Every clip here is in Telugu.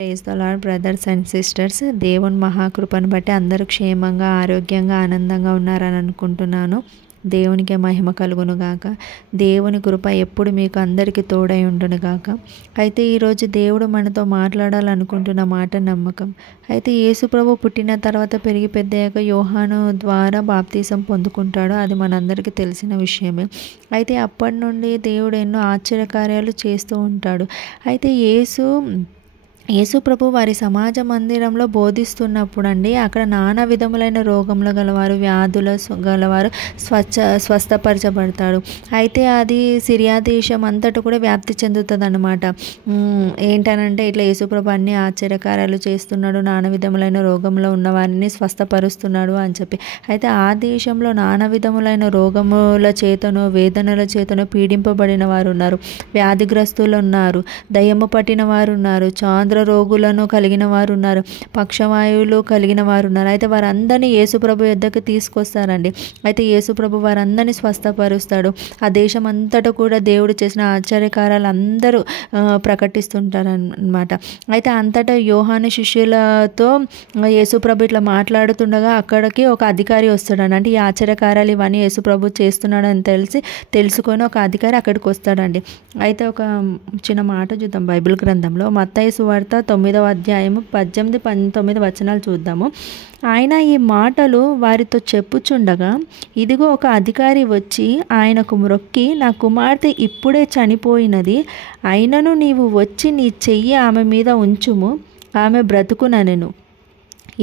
Praise the Lord brothers and sisters. దేవుని మహాకృపను బట్టి అందరూ క్షేమంగా, ఆరోగ్యంగా, ఆనందంగా ఉన్నారని అనుకుంటున్నాను. దేవునికే మహిమ కలుగును గాక. దేవుని కృప ఎప్పుడు మీకు అందరికీ తోడై ఉండును గాక. అయితే ఈరోజు దేవుడు మనతో మాట్లాడాలనుకుంటున్న మాట నమ్మకం. అయితే యేసు ప్రభు పుట్టిన తర్వాత పెరిగి పెద్దయ్యాక యోహాను ద్వారా బాప్తీసం పొందుకుంటాడు. అది మనందరికీ తెలిసిన విషయమే. అయితే అప్పటి నుండి దేవుడు ఎన్నో ఆశ్చర్యకార్యాలు చేస్తూ ఉంటాడు. అయితే యేసు ప్రభు వారి సమాజ మందిరంలో బోధిస్తున్నప్పుడు అండి, అక్కడ నానా విధములైన రోగములు గలవారు, వ్యాధుల గలవారు స్వస్థపరచబడతాడు. అయితే అది సిరియా దేశం అంతటా కూడా వ్యాప్తి చెందుతుంది అన్నమాట. ఏంటనంటే ఇట్లా యేసు ప్రభు అన్ని ఆశ్చర్యకార్యాలు చేస్తున్నాడు, నానా విధములైన రోగంలో ఉన్న వారిని స్వస్థపరుస్తున్నాడు అని చెప్పి. అయితే ఆ దేశంలో నానా విధములైన రోగముల చేతను, వేదనల చేతను పీడింపబడిన వారు ఉన్నారు, వ్యాధిగ్రస్తులు ఉన్నారు, దయ్యము పట్టిన వారు ఉన్నారు, రోగులను కలిగిన వారు ఉన్నారు, పక్షవాయువులు కలిగిన వారు ఉన్నారు. అయితే వారందరినీ యేసుప్రభు యొద్దకు తీసుకొస్తారండి. అయితే యేసుప్రభు వారందరినీ స్వస్థపరుస్తాడు. ఆ దేశం అంతటా కూడా దేవుడు చేసిన ఆశ్చర్యకార్యాలు అందరూ ప్రకటిస్తుంటారన్నమాట. అయితే అంతటా యోహాను శిష్యులతో యేసుప్రభు ఇట్లా మాట్లాడుతుండగా అక్కడికి ఒక అధికారి వస్తాడండి. అంటే ఈ ఆశ్చర్యకార్యాలు ఇవన్నీ యేసుప్రభు చేస్తున్నాడని తెలుసుకొని ఒక అధికారి అక్కడికి వస్తాడండి. అయితే ఒక చిన్న మాట చూద్దాం బైబిల్ గ్రంథంలో. మత్తయి సువార్త 9వ అధ్యాయము 18-19 వచనాలు చూద్దాము. ఆయన ఈ మాటలు వారితో చెప్పుచుండగా, ఇదిగో ఒక అధికారి వచ్చి ఆయనకు మ్రొక్కి, నా కుమార్తె ఇప్పుడే చనిపోయినది, అయినను నీవు వచ్చి నీ చెయ్యి ఆమె మీద ఉంచుము, ఆమె బ్రతుకుననెను.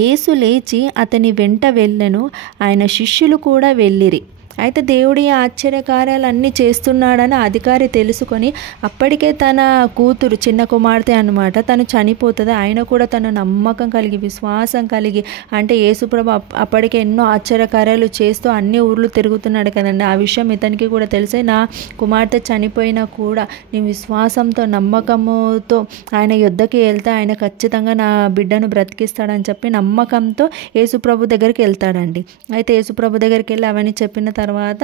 యేసు లేచి అతని వెంట వెళ్ళెను, ఆయన శిష్యులు కూడా వెళ్ళిరి. అయితే దేవుడి ఆశ్చర్యకార్యాలన్నీ చేస్తున్నాడని అధికారి తెలుసుకొని అప్పటికే తన కూతురు, చిన్న కుమార్తె అన్నమాట, తను చనిపోతుంది. ఆయన కూడా తన నమ్మకం కలిగి, విశ్వాసం కలిగి, అంటే యేసుప్రభు అప్పటికే ఎన్నో ఆశ్చర్యకార్యాలు చేస్తూ అన్ని ఊర్లు తిరుగుతున్నాడు కదండి. ఆ విషయం ఇతనికి కూడా తెలిసే, నా కుమార్తె చనిపోయినా కూడా నీ విశ్వాసంతో, నమ్మకంతో ఆయన యుద్ధకి వెళ్తే ఆయన ఖచ్చితంగా నా బిడ్డను బ్రతికిస్తాడని చెప్పి నమ్మకంతో యేసుప్రభు దగ్గరికి వెళ్తాడండి. అయితే యేసుప్రభు దగ్గరికి వెళ్ళి అవన్నీ చెప్పిన తర్వాత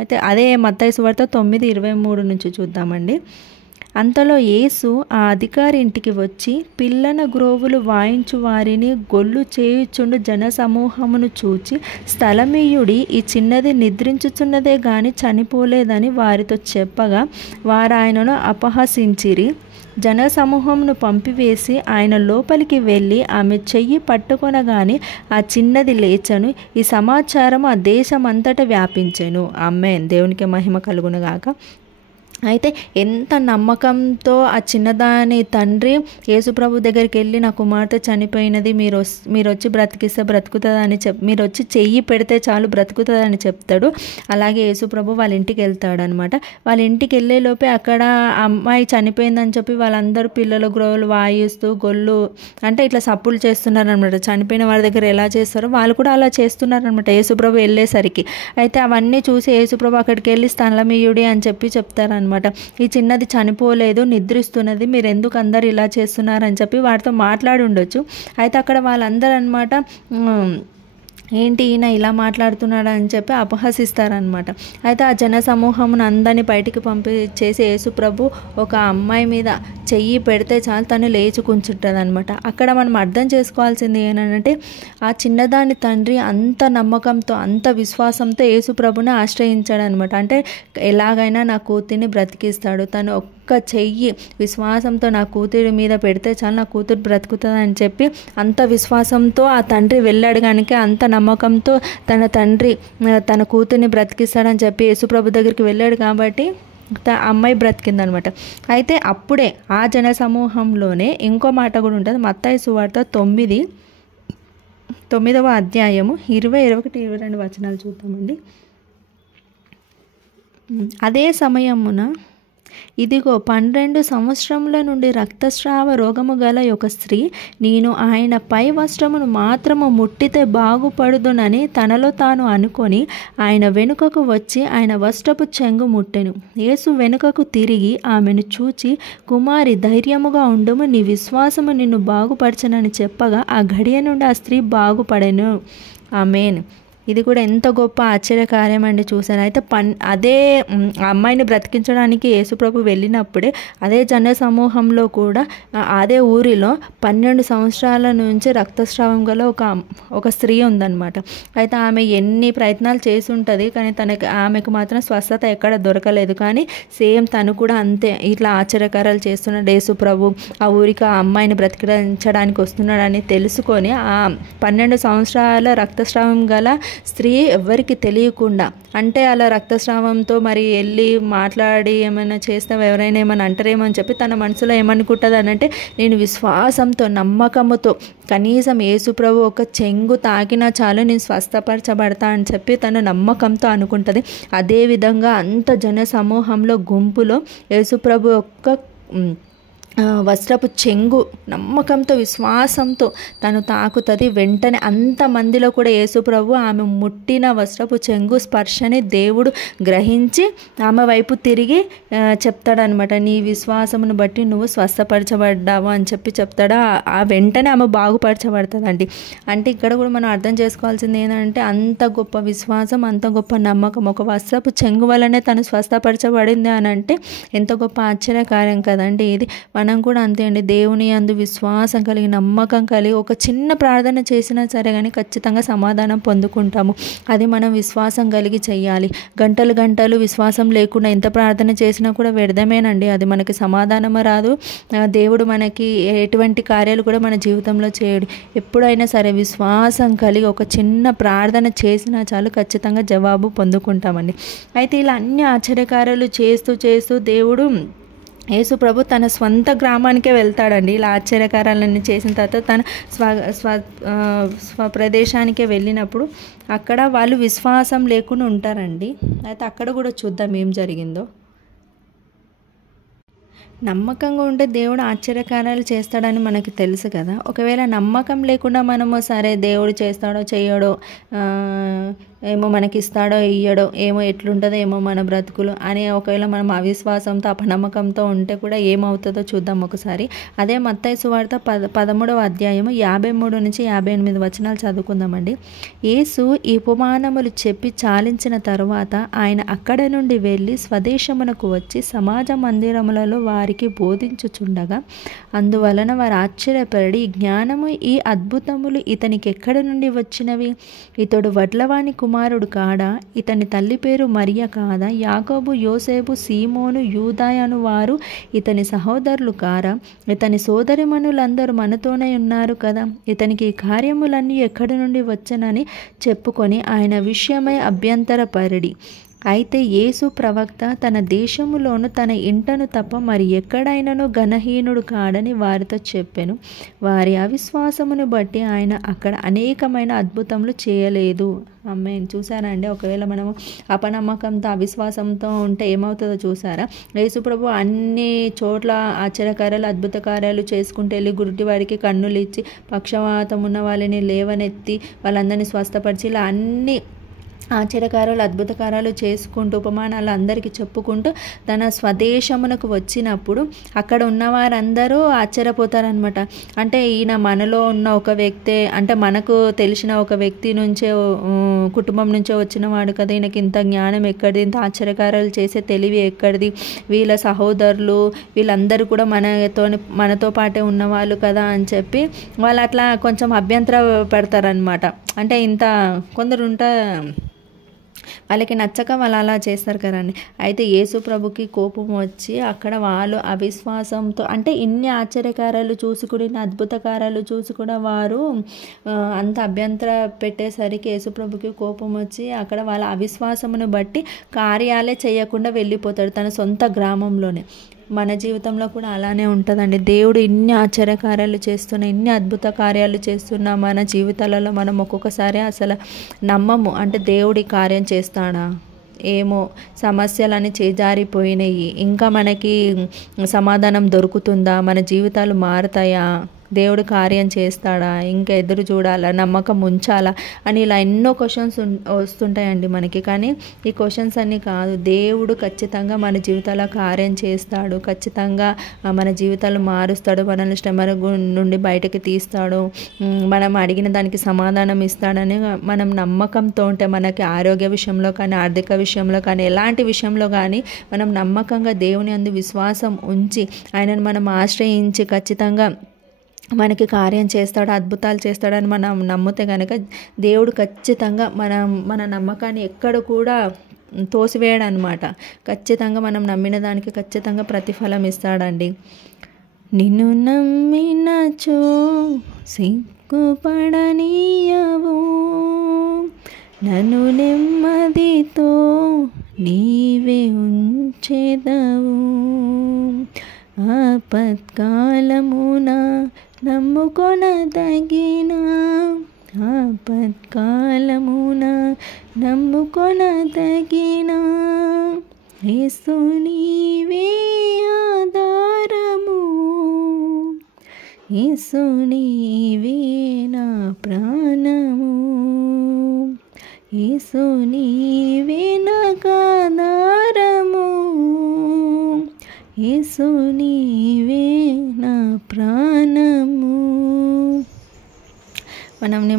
అయితే అదే మత్తయి సువార్త 9:23 నుంచి చూద్దామండి. అంతలో యేసు ఆ అధికారి ఇంటికి వచ్చి, పిల్లన గ్రోవులు వాయించు వారిని గొల్లు చేయుచుండు జనసమూహమును చూచి, స్థలమీయుడి, ఈ చిన్నది నిద్రించుచున్నదే గాని చనిపోలేదని వారితో చెప్పగా, వారు ఆయనను అపహసించిరి. జనసమూహమును పంపివేసి ఆయన లోపలికి వెళ్ళి ఆమె చెయ్యి పట్టుకొనగానే ఆ చిన్నది లేచెను. ఈ సమాచారం ఆ దేశమంతటా వ్యాపించెను. ఆమేన్. దేవునికి మహిమ కలుగును గాక. అయితే ఎంత నమ్మకంతో ఆ చిన్నదాని తండ్రి యేసుప్రభు దగ్గరికి వెళ్ళి, నా కుమార్తె చనిపోయినది, మీరు వచ్చి బ్రతికిస్తే బ్రతుకుతుందని మీరు వచ్చి చెయ్యి పెడితే చాలు బ్రతుకుతుందని చెప్తాడు. అలాగే యేసుప్రభు వాళ్ళ ఇంటికి వెళ్తాడు అనమాట. వాళ్ళ ఇంటికి వెళ్ళేలోపే అక్కడ అమ్మాయి చనిపోయిందని చెప్పి వాళ్ళందరూ పిల్లలు గ్రోవులు వాయిస్తూ గొల్లు అంటే ఇట్లా సప్పులు చేస్తున్నారు అనమాట. చనిపోయిన వారి దగ్గర ఎలా చేస్తారో వాళ్ళు కూడా అలా చేస్తున్నారు అనమాట యేసుప్రభు వెళ్ళేసరికి. అయితే అవన్నీ చూసి యేసుప్రభు అక్కడికి వెళ్ళి స్థలమీయుడి అని చెప్తారనమాట. ఈ చిన్నది చనిపోలేదు, నిద్రిస్తున్నది, మీరు ఎందుకు అందరు ఇలా చేస్తున్నారని చెప్పి వారితో మాట్లాడి ఉండొచ్చు. అయితే అక్కడ వాళ్ళందరూ అనమాట, ఏంటి ఈయన ఇలా మాట్లాడుతున్నాడు అని చెప్పి అపహసిస్తారనమాట. అయితే ఆ జన సమూహమును అందరినీ బయటికి పంపించేసి యేసుప్రభు ఒక అమ్మాయి మీద చెయ్యి పెడితే చాలు తను లేచి కూర్చుంటుంది అనమాట. అక్కడ మనం అర్థం చేసుకోవాల్సింది ఏంటంటే, ఆ చిన్నదాని తండ్రి అంత నమ్మకంతో, అంత విశ్వాసంతో యేసుప్రభుని ఆశ్రయించాడు అనమాట. అంటే ఎలాగైనా నా కూతురిని బ్రతికిస్తాడు, తను ఒక్క చెయ్యి విశ్వాసంతో నా కూతురి మీద పెడితే చాలు నా కూతురు బ్రతుకుతుంది అని చెప్పి అంత విశ్వాసంతో ఆ తండ్రి వెళ్ళాడు. కనుక అంత నమ్మకంతో తన తండ్రి తన కూతుర్ని బ్రతికిస్తాడని చెప్పి యేసుప్రభు దగ్గరికి వెళ్ళాడు కాబట్టి అమ్మాయి బ్రతికిందనమాట. అయితే అప్పుడే ఆ జన సమూహంలోనే ఇంకో మాట కూడా ఉంటుంది. మత్తయి సువార్త 9వ అధ్యాయము 21-22 వచనాలు చూద్దామండి. అదే సమయమున ఇదిగో 12 సంవత్సరముల నుండి రక్తస్రావ రోగము గల ఒక స్త్రీ, నేను ఆయన పై వస్త్రమును మాత్రము ముట్టితే బాగుపడుదునని తనలో తాను అనుకొని ఆయన వెనుకకు వచ్చి ఆయన వస్త్రపు చెంగు ముట్టెను. యేసు వెనుకకు తిరిగి ఆమెను చూచి, కుమారి ధైర్యముగా ఉండుము, నీ విశ్వాసము నిన్ను బాగుపరచనని చెప్పగా ఆ గడియ నుండి ఆ స్త్రీ బాగుపడెను. ఆమేన్. ఇది కూడా ఎంత గొప్ప ఆశ్చర్యకార్యం అండి. చూసాను. అయితే అదే ఆ అమ్మాయిని బ్రతికించడానికి యేసుప్రభు వెళ్ళినప్పుడే అదే జన సమూహంలో కూడా అదే ఊరిలో 12 సంవత్సరాల నుంచి రక్తస్రావం గల ఒక స్త్రీ ఉందన్నమాట. అయితే ఆమె ఎన్ని ప్రయత్నాలు చేసి ఉంటుంది, కానీ ఆమెకు మాత్రం స్వస్థత ఎక్కడ దొరకలేదు. కానీ సేమ్ తను కూడా అంతే ఇట్లా ఆశ్చర్యకారాలు చేస్తున్నాడు యేసుప్రభు. ఆ ఊరికి ఆ అమ్మాయిని బ్రతికించడానికి వస్తున్నాడని తెలుసుకొని ఆ 12 సంవత్సరాల రక్తస్రావం గల స్త్రీ ఎవరికి తెలియకుండా, అంటే అలా రక్తస్రావంతో మరి వెళ్ళి మాట్లాడి ఏమైనా చేస్తే ఎవరైనా ఏమైనా అంటారేమో అని చెప్పి తన మనసులో ఏమనుకుంటుంది అనంటే, నేను విశ్వాసంతో నమ్మకంతో కనీసం యేసుప్రభు ఒక చెంగు తాకినా చాలు నేను స్వస్థపరచబడతా అని చెప్పి తను నమ్మకంతో అనుకుంటుంది. అదేవిధంగా అంత జన సమూహంలో గుంపులో యేసుప్రభు యొక్క వస్త్రపు చెంగు నమ్మకంతో విశ్వాసంతో తను తాకుతుంది. వెంటనే అంతమందిలో కూడా యేసుప్రభు ఆమె ముట్టిన వస్త్రపు చెంగు స్పర్శని దేవుడు గ్రహించి ఆమె వైపు తిరిగి చెప్తాడనమాట, నీ విశ్వాసమును బట్టి నువ్వు స్వస్థపరచబడ్డావు అని చెప్పి చెప్తాడు. ఆ వెంటనే ఆమె బాగుపరచబడుతుందండి. అంటే ఇక్కడ కూడా మనం అర్థం చేసుకోవాల్సింది ఏంటంటే, అంత గొప్ప విశ్వాసం, అంత గొప్ప నమ్మకం, ఒక వస్త్రపు చెంగు వల్లనే తను స్వస్థపరచబడింది అని అంటే ఎంత గొప్ప ఆశ్చర్యకార్యం కదండి ఇది. మనం కూడా అంతే అండి. దేవుని యందు విశ్వాసం కలిగి నమ్మకం కలిగి ఒక చిన్న ప్రార్థన చేసినా సరే కానీ ఖచ్చితంగా సమాధానం పొందుకుంటాము. అది మనం విశ్వాసం కలిగి చెయ్యాలి. గంటలు గంటలు విశ్వాసం లేకుండా ఎంత ప్రార్థన చేసినా కూడా వ్యర్థమేనండి. అది మనకి సమాధానం రాదు. దేవుడు మనకి ఎటువంటి కార్యాలు కూడా మన జీవితంలో చేయడు. ఎప్పుడైనా సరే విశ్వాసం కలిగి ఒక చిన్న ప్రార్థన చేసినా చాలు ఖచ్చితంగా జవాబు పొందుకుంటామండి. అయితే ఇలా అన్ని ఆశ్చర్యకార్యాలు చేస్తూ చేస్తూ దేవుడు యేసుప్రభు తన స్వంత గ్రామానికే వెళ్తాడండి. ఇలా ఆశ్చర్యకారాలన్నీ చేసిన తర్వాత తన స్వప్రదేశానికే వెళ్ళినప్పుడు అక్కడ వాళ్ళు విశ్వాసం లేకుండా ఉంటారండి. అయితే అక్కడ కూడా చూద్దాం ఏం జరిగిందో. నమ్మకంగా ఉంటే దేవుడు ఆశ్చర్యకార్యాలు చేస్తాడని మనకి తెలుసు కదా. ఒకవేళ నమ్మకం లేకుండా మనము సరే దేవుడు చేస్తాడో చేయడో, ఏమో మనకి ఇస్తాడో ఇయ్యడో, ఏమో ఎట్లుంటుందో ఏమో మన బ్రతుకులు అని ఒకవేళ మనం అవిశ్వాసంతో అపనమ్మకంతో ఉంటే కూడా ఏమవుతుందో చూద్దాం ఒకసారి. అదే మత్తయి సువార్త 13వ అధ్యాయము 53 నుంచి 58 వచనాలు చదువుకుందామండి. యేసు ఈ ఉపమానములు చెప్పి చాలించిన తరువాత ఆయన అక్కడ నుండి వెళ్ళి స్వదేశమునకు వచ్చి సమాజ మందిరములలో వారికి బోధించుచుండగా అందువలన వారు ఆశ్చర్యపడి, జ్ఞానము ఈ అద్భుతములు ఇతనికి ఎక్కడ నుండి వచ్చినవి? ఇతడు వడ్లవాని కుమారుడు కాడా? ఇతని తల్లి పేరు మరియ కాదా? యాకోబు, యోసేపు, సీమోను, యూదాయ అను వారు ఇతని సహోదరులు కారా? ఇతని సోదరిమణులందరూ మనతోనే ఉన్నారు కదా. ఇతనికి ఈ కార్యములన్నీ ఎక్కడి నుండి వచ్చనని చెప్పుకొని ఆయన విషయమై అభ్యంతరపరడి. అయితే యేసు ప్రవక్త తన దేశములోను తన ఇంటను తప్ప మరి ఎక్కడైనాను ఘనహీనుడు కాడని వారితో చెప్పెను. వారి అవిశ్వాసమును బట్టి ఆయన అక్కడ అనేకమైన అద్భుతములు చేయలేదు. ఆమేన్. చూసారా అండి, ఒకవేళ మనము అపనమ్మకంతో అవిశ్వాసంతో ఉంటే ఏమవుతుందో చూసారా. యేసుప్రభు అన్ని చోట్ల ఆశ్చర్యకార్యాలు అద్భుత కార్యాలు చేసుకుంటూ వెళ్ళి గుడ్డి వారికి కన్నులు ఇచ్చి, పక్షవాతం ఉన్న వాళ్ళని లేవనెత్తి వాళ్ళందరినీ స్వస్థపరిచి ఇలా అన్ని ఆశ్చర్యకారాలు అద్భుత కార్యాలు చేసుకుంటూ ఉపమానాలు అందరికీ చెప్పుకుంటూ తన స్వదేశమునకు వచ్చినప్పుడు అక్కడ ఉన్నవారందరూ ఆశ్చర్యపోతారనమాట. అంటే ఈయన మనలో ఉన్న ఒక వ్యక్తే, అంటే మనకు తెలిసిన ఒక వ్యక్తి నుంచే కుటుంబం నుంచే వచ్చిన వాడు కదా, ఈయనకి ఇంత జ్ఞానం ఎక్కడిది, ఇంత ఆశ్చర్యకారాలు చేసే తెలివి ఎక్కడిది, వీళ్ళ సహోదరులు వీళ్ళందరూ కూడా మనతో పాటే ఉన్నవాళ్ళు కదా అని చెప్పి వాళ్ళు అట్లా కొంచెం అభ్యంతర పెడతారనమాట. అంటే ఇంత కొందరు వాళ్ళకి నచ్చక వాళ్ళు అలా చేస్తారు కదండి. అయితే యేసు ప్రభుకి కోపం వచ్చి అక్కడ వాళ్ళు అవిశ్వాసంతో, అంటే ఇన్ని ఆశ్చర్యకారాలు చూసి కూడా ఇన్ని అద్భుత కార్యాలు చూసి కూడా వారు అంత అభ్యంతర పెట్టేసరికి యేసు ప్రభుకి కోపం వచ్చి అక్కడ వాళ్ళ అవిశ్వాసమును బట్టి కార్యాలే చేయకుండా వెళ్ళిపోతాడు తన సొంత గ్రామంలోనే. మన జీవితంలో కూడా అలానే ఉంటుందండి. దేవుడు ఇన్ని ఆశ్చర్యకార్యాలు చేస్తున్నా, ఇన్ని అద్భుత కార్యాలు చేస్తున్నా మన జీవితాలలో మనం ఒక్కొక్కసారి అసలు నమ్మము. అంటే దేవుడి కార్యం చేస్తాడా, ఏమో సమస్యలని చేజారిపోయినాయి, ఇంకా మనకి సమాధానం దొరుకుతుందా, మన జీవితాలు మారుతాయా దేవుడు కార్యం చేస్తాడా, ఇంకా ఎదురు చూడాలా, నమ్మకం ఉంచాలా అని ఇలా ఎన్నో క్వశ్చన్స్ వస్తుంటాయండి మనకి. కానీ ఈ క్వశ్చన్స్ అన్నీ కాదు, దేవుడు ఖచ్చితంగా మన జీవితాల్లో కార్యం చేస్తాడు, ఖచ్చితంగా మన జీవితాలు మారుస్తాడు, మనల్ని శ్రమ నుండి బయటకు తీస్తాడు, మనం అడిగిన దానికి సమాధానం ఇస్తాడని మనం నమ్మకంతో ఉంటే మనకి ఆరోగ్య విషయంలో కానీ, ఆర్థిక విషయంలో కానీ, ఎలాంటి విషయంలో కానీ మనం నమ్మకంగా దేవుని యందు విశ్వాసం ఉంచి ఆయనను మనం ఆశ్రయించి ఖచ్చితంగా మనకి కార్యం చేస్తాడు, అద్భుతాలు చేస్తాడని మనం నమ్మితే కనుక దేవుడు ఖచ్చితంగా మన నమ్మకాన్ని ఎక్కడ కూడా తోసివేయడం అనమాట. ఖచ్చితంగా మనం నమ్మిన దానికి ఖచ్చితంగా ప్రతిఫలం ఇస్తాడండి. నిన్ను నమ్మినచో సిగ్గుపడనీయవు, నన్ను నెమ్మదితో నీవే ఉంచెదవు, ఆపత్కాలమున నమ్ముకొనదగిన, ఆపత్కాలమున నమ్ముకొనదగిన యేసు నీవే ఆధారము, యేసు నీవే నా ప్రాణము, యేసు నీవే నాకు ఆధారము, యేసు నీవే నా ప్రాణము.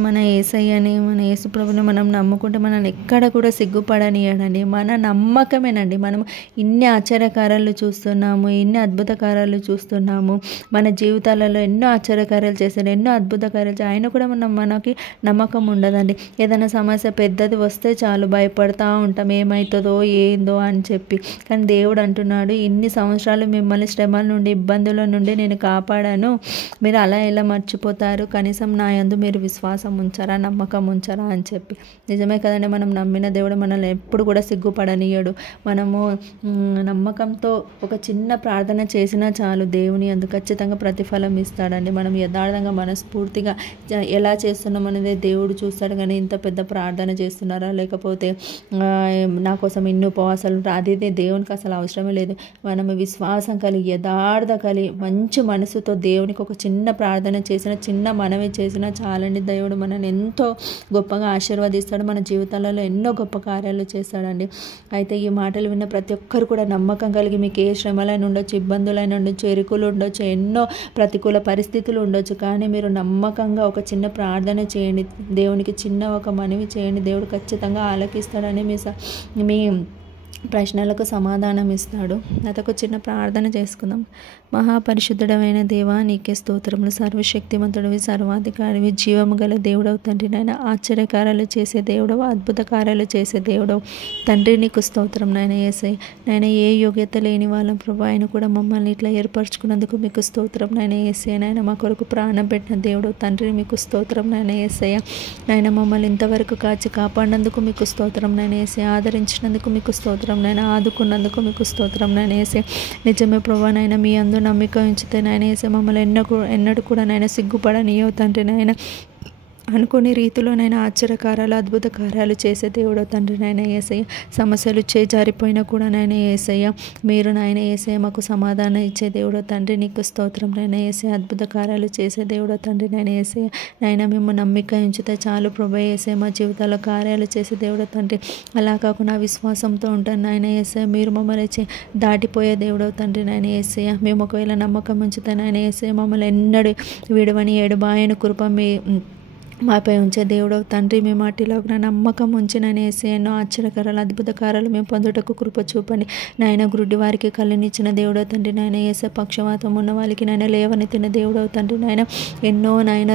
మన యేసయ్యని, మన యేసు ప్రభుని మనం నమ్ముకుంటే మనల్ని ఎక్కడ కూడా సిగ్గుపడనీయడండి. మన నమ్మకమేనండి. మనం ఇన్ని ఆశ్చర్యకార్యాలు చూస్తున్నాము, ఇన్ని అద్భుత కార్యాలు చూస్తున్నాము, మన జీవితాలలో ఎన్నో ఆశ్చర్యకార్యాలు చేశాడు, ఎన్నో అద్భుత కార్యాలు. ఆయన కూడా మనకి నమ్మకం ఉండదండి. ఏదైనా సమస్య పెద్దది వస్తే చాలు భయపడతా ఉంటాం, ఏమవుతుందో ఏందో అని చెప్పి. కానీ దేవుడు అంటున్నాడు, ఇన్ని సంవత్సరాలు మిమ్మల్ని శ్రమల నుండి, ఇబ్బందుల నుండి నేను కాపాడాను, మీరు అలా ఎలా మర్చిపోతారు, కనీసం నా యందు మీరు విశ్వాసం ఉంచారా, నమ్మకం ఉంచారా అని చెప్పి. నిజమే కదండి, మనం నమ్మిన దేవుడు మనల్ని ఎప్పుడు కూడా సిగ్గుపడనీయడు. మనము నమ్మకంతో ఒక చిన్న ప్రార్థన చేసినా చాలు, దేవుని అందుకు ఖచ్చితంగా ప్రతిఫలం ఇస్తాడండి. మనం యథార్థంగా మనస్ఫూర్తిగా ఎలా చేస్తున్నాం అనేది దేవుడు చూస్తాడు. కానీ ఇంత పెద్ద ప్రార్థన చేస్తున్నారా, లేకపోతే నా కోసం ఇన్ని ఉపవాసాలు ఉంటారు, అది దేవునికి అసలు అవసరమే లేదు. మనము విశ్వాసం కలిగి, యథార్థ కలిగి, మంచి మనసుతో దేవునికి ఒక చిన్న ప్రార్థన చేసిన, చిన్న మనవి చేసినా చాలండి. దేవుడు మనల్ని ఎంతో గొప్పగా ఆశీర్వదిస్తాడు, మన జీవితాలలో ఎన్నో గొప్ప కార్యాలు చేస్తాడండి. అయితే ఈ మాటలు విన్న ప్రతి ఒక్కరు కూడా నమ్మకం కలిగి, మీకు ఏ శ్రమలైన ఉండొచ్చు, ఇబ్బందులైన ఉండొచ్చు, ఎరుకులు ఉండొచ్చు, ఎన్నో ప్రతికూల పరిస్థితులు ఉండొచ్చు, కానీ మీరు నమ్మకంగా ఒక చిన్న ప్రార్థన చేయండి, దేవునికి చిన్న ఒక మనవి చేయండి, దేవుడు ఖచ్చితంగా ఆలకిస్తాడని మీ ప్రశ్నలకు సమాధానం ఇస్తాడు. అదొక చిన్న ప్రార్థన చేసుకుందాం. మహాపరిశుద్ధుడమైన దేవా, నీకే స్తోత్రములు. సర్వశక్తిమంతుడివి, సర్వాధికారివి, జీవము గల దేవుడవు తండ్రి. నాయన ఆశ్చర్యకార్యాలు చేసే దేవుడవు, అద్భుత కార్యాలు చేసే దేవుడవు తండ్రి, నీకు స్తోత్రం. నాయన యేసయ్య, నాయన ఏ యోగ్యత లేని వాళ్ళం ప్రభు, ఆయన కూడా మమ్మల్ని ఇట్లా ఏర్పరచుకున్నందుకు మీకు స్తోత్రం. నాయన యేసయ్య, నాయన మా కొరకు ప్రాణం పెట్టిన దేవుడు తండ్రి, మీకు స్తోత్రం. నాయన యేసయ్య, నాయన మమ్మల్ని ఇంతవరకు కాచి కాపాడినందుకు మీకు స్తోత్రం. నాయన యేసయ్య, ఆదరించినందుకు మీకు స్తోత్రం. నాయన ఆదుకున్నందుకు మీకు స్తోత్రం. నాయన యేసయ్య, నిజమే ప్రభు, నాయన మీ అందు నమ్మిక ఉంచితే నాయన యేసయ్య మమ్మల్ని ఎన్నడూ కూడా నాయన సిగ్గుపడనీయవు తండ్రి. నాయన అనుకునే రీతిలో నాయన ఆశ్చర్యకార్యాలు, అద్భుత కార్యాలు చేసే దేవుడు తండ్రి. నాయన యేసయ్య, సమస్యలు చేజారిపోయినా కూడా నాయన యేసయ్య, మీరు నాయన యేసయ్య మాకు సమాధానం ఇచ్చే దేవుడు తండ్రి, నీకు స్తోత్రం. నాయన యేసయ్య, అద్భుత కార్యాలు చేసే దేవుడు తండ్రి. నాయన యేసయ్య, నాయన మేము నమ్మిక ఉంచితే చాలు ప్రభు యేసయ్య, మా జీవితాల్లో కార్యాలు చేసే దేవుడు తండ్రి. అలా కాకుండా విశ్వాసంతో ఉంటాను నాయన యేసయ్య, మీరు మమ్మల్ని దాటిపోయే దేవుడు తండ్రి. నాయన యేసయ్య, మేము ఒకవేళ నమ్మకం ఉంచితే నాయన యేసయ్య, మమ్మల్ని ఎన్నడూ విడవని ఎడబాయని కృప మాపై ఉంచే దేవుడు తండ్రి. మేము మాటిలో నమ్మకం ఉంచిన యేసయ్య, ఎన్నో ఆశ్చర్యకారాలు, అద్భుత కార్యాలు మేము పొందుటకు కృప చూపండి. నాయన గుడ్డి వారికి కళ్ళనిచ్చిన దేవుడో తండ్రి. నాయన యేసయ్య, పక్షవాతం ఉన్న వాళ్ళకి నాయన లేవనెత్తిన దేవుడో తండ్రి. నాయన ఎన్నో నాయన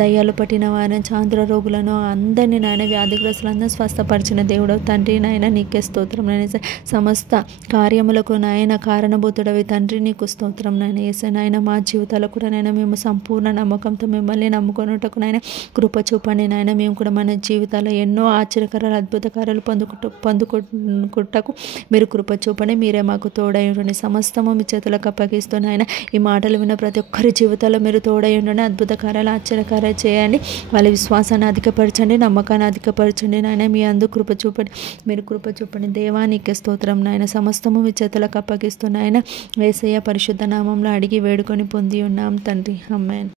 దయ్యాలు పట్టిన వారిని, చాంద్ర రోగులను అందరినీ నాయన వ్యాధిగ్రస్తులందరూ స్వస్థపరిచిన దేవుడో తండ్రి. నాయన నీకే స్తోత్రం. నాయన సమస్త కార్యములకు నాయన కారణభూతుడవి తండ్రి, నీకు స్తోత్రం. నాయన యేసయ్య, నాయన మా జీవితాల్లో కూడా నాయన మేము సంపూర్ణ నమ్మకంతో మిమ్మల్ని నమ్ముకొనుటకు నాయన కృప చూపండి. నాయన మేము కూడా మన జీవితాల్లో ఎన్నో ఆశ్చర్యకరాలు, అద్భుత కార్యాలు పొందుకుంటకు మీరు కృప చూపండి. మీరే మాకు తోడై ఉండండి. సమస్తము మీ చేతులకు అప్పగిస్తూ నాయన ఈ మాటలు విన్న ప్రతి ఒక్కరి జీవితాల్లో మీరు తోడై ఉండండి. అద్భుత కార్యాలు, ఆశ్చర్యకార్యాలు చేయండి. వాళ్ళ విశ్వాసాన్ని అధికపరచండి, నమ్మకాన్ని అధికపరచండి. నాయన మీ అందు కృప చూపండి, మీరు కృప చూపండి. దేవానికి స్తోత్రం. నాయన సమస్తము మీ చేతులకు అప్పగిస్తూ నాయన యేసయ్య పరిశుద్ధ నామంలో అడిగి వేడుకొని పొంది ఉన్నాం తండ్రి. ఆమేన్.